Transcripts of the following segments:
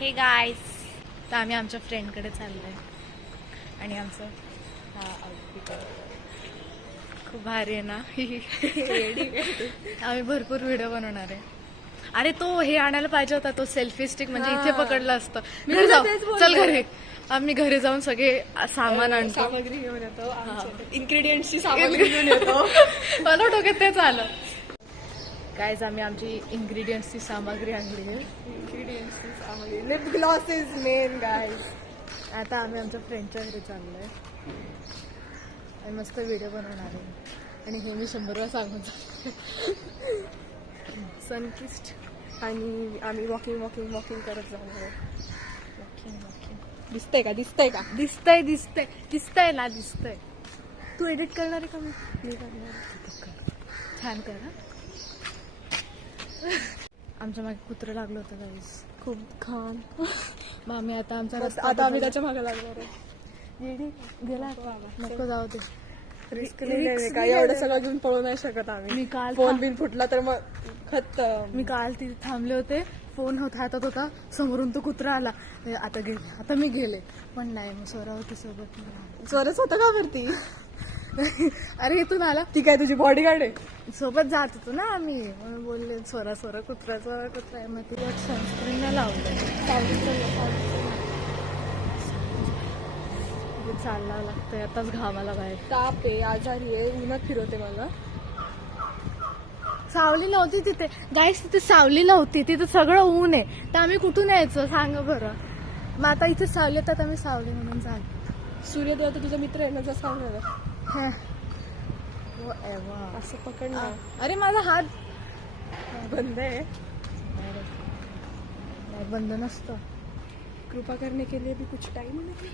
हे गाईज, तर आम्ही आमच्या फ्रेंडकडे चाललोय आणि आमचं हा आउटफिट खूप भारी आहे ना. आम्ही भरपूर व्हिडिओ बनवणार आहे. अरे तो हे आणायला पाहिजे होता, तो सेल्फी स्टिक, म्हणजे इथे पकडलं असतं. घरी जाऊ, चल घरी. आम्ही घरी जाऊन सगळे सामान आणतो, सामग्री घेऊन येतो, इन्ग्रेडियंट्सची सामग्री घेऊन येतो. मला डोक्यात तेच आलं. गाईज, आम्ही आमची इन्ग्रेडियंट्सची सामग्री आणली आहे. इन्ग्रेडियंट्सची सामग्री, lip gloss is main guys. आता आम्ही आमच्या फ्रेंडच्या घरी चाललोय आणि मस्त व्हिडिओ बनवणार आहे. आणि हे मी 100 वेळा सांगून सनकिस्ट. आणि आम्ही वॉकिंग करत जाणार आहे. दिसतंय का? दिसतंय ना. तू एडिट करणार आहे का? मी करणार. छान कर हा. आमच्या मागे कुत्रं लागलं होतं गाईस, खूप घाण. मग आम्ही आता आमचा रस्ता आता आम्ही त्याच्या मागे लागणार आहे. गेला. नको जाऊ दे. रिस्क नाही का, एवढं सगळं घेऊन पळू नाही शकत आम्ही. मी काल फोन बिन फुटला तर मग खतम. मी काल तिथे थांबले होते, फोन हातात होता, समोरून तो कुत्रा आला. आता मी गेले, पण नाही, मग स्वरा होती सोबत. चोरच होतं का वरती? अरे इथून आला, ती काय तुझी बॉडीगार्ड आहे? सोबत जात होतो ना आम्ही, म्हणून बोलले स्वरा कुत्रा आहे. मग तिला सनस्क्रीन नाही लावलं. चालला लागतंय, आताच घामाला बाहेर. ताप आहे, आजारी आहे, उन्हात फिरवते मला. सावली नव्हती तिथे गाईस, तिथे सावली नव्हती, तिथे सगळं ऊन आहे. तर आम्ही कुठून यायचं सांग बरं. मग आता इथे सावली, तर आम्ही सावली म्हणून झालं. सूर्यदेव तर तुझा मित्र आहे ना, जसं सांगणार असं पकड ना. अरे माझा हात बंद आहे. नाही, बंद नसतं. कृपा करने के लिए भी कुछ टाइम नहीं.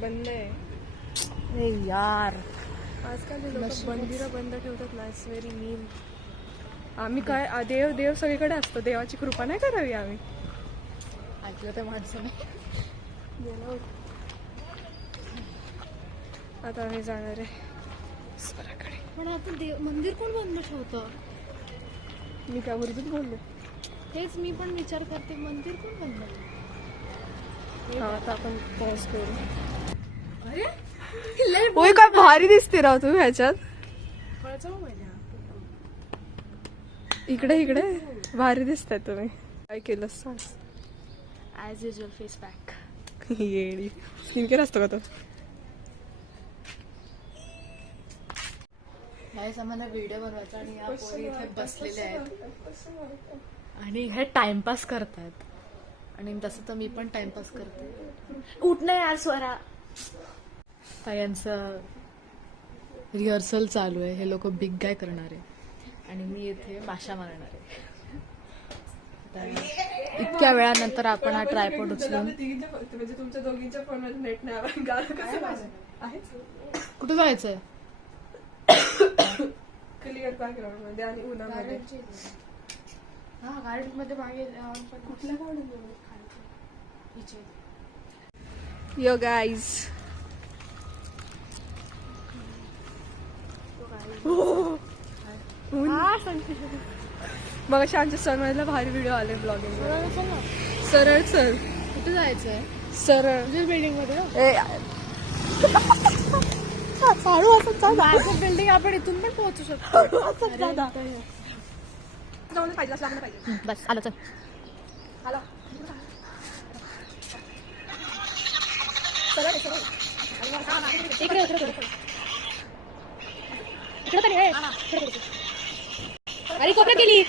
बंद आहे. ए यार, आजकाल लोक मंदिरं बंद ठेवतात ना. इट्स व्हेरी मीन. आम्ही काय देव सगळीकडे असतो, देवाची कृपा नाही करावी आम्ही? ऐकलं त्या माणसाने. आता आम्ही जाणार आहे स्वराकडे. पण आता मंदिर कोण बंद ठेवतं? मी काय उर्दूत बोलले? हेच मी पण विचार करते, मंदिर कोण बंद ठेवतं? हा, आता आपण पॉज करू. अरे होय, काय भारी दिसते राव तू ह्याच्यात. इकडे भारी दिसताय तुम्ही. काय केलं सांग? As usual face pack. येडी स्किन केअर असतो का तो? आम्हाला व्हिडिओ बनवायचा आणि या पोरी इथे बसलेले आहेत आणि हे टाइमपास करतायत. आणि तसं तर मी पण टाइमपास करते. उठ नाही यार स्वरा. यांचं रिहर्सल चालू आहे. हे लोक बिग गाय करणार आहे आणि मी इथे माशा मारणार आहे. इतक्या वेळानंतर आपण हा ट्रायपॉड उचलून. म्हणजे तुमच्या दोघींच्या फोन मध्ये नेट नाही. कुठे जायचंय? क्लिअर बॅकग्राऊंड मध्ये आणि उन्हामध्ये. हा, गार्डन मध्ये मागे. कुठल्या गार्डन? यो गाईज, मग अशा आमच्या सनराईजला भारी व्हिडिओ आले ब्लॉगिंग. सरळ चल. कुठे जायचंय? सरळ बिल्डिंग मध्ये. बिल्डिंग आपण इथून पण पोहोचू शकतो. बस आलं, चल. इकडे अरे कोपऱ्यात गेली.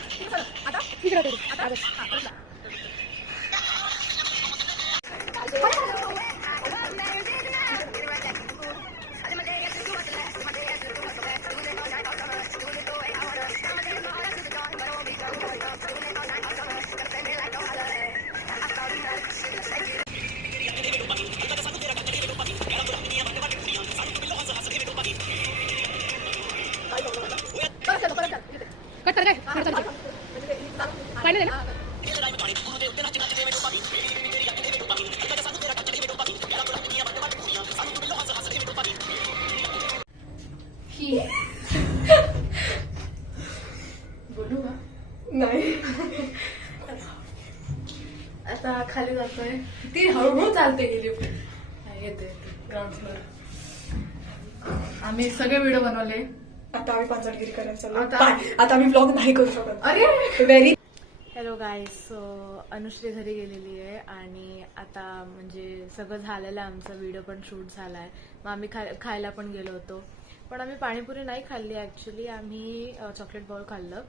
बोलू का? नाही. आता खाली जातोय. ती हळूहळू चालते ही लिफ्ट. येते ग्राउंड फ्लोअर. आम्ही सगळे व्हिडिओ बनवले. आता आम्ही पांचटगिरी करायला चाललो. आता- आता आम्ही ब्लॉग नाही करू शकत. अरे very hello guys. So Anushree घरी गेलेली आहे आणि आता म्हणजे सगळं झालेलं आहे. आमचा व्हिडिओ पण शूट झाला आहे. मग आम्ही खायला पण गेलो होतो. पण आम्ही पाणीपुरी नाही खाल्ली ॲक्च्युली. आम्ही चॉकलेट बॉल खाल्लं.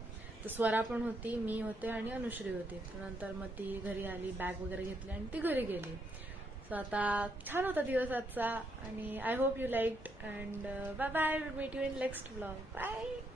तर स्वरा पण होती, मी होते आणि अनुश्री होती. नंतर मग ती घरी आली, बॅग वगैरे घेतली आणि ती घरी गेली. सो आता छान होता दिवस आजचा आणि I hope you liked and bye bye. Meet you in next vlog. Bye.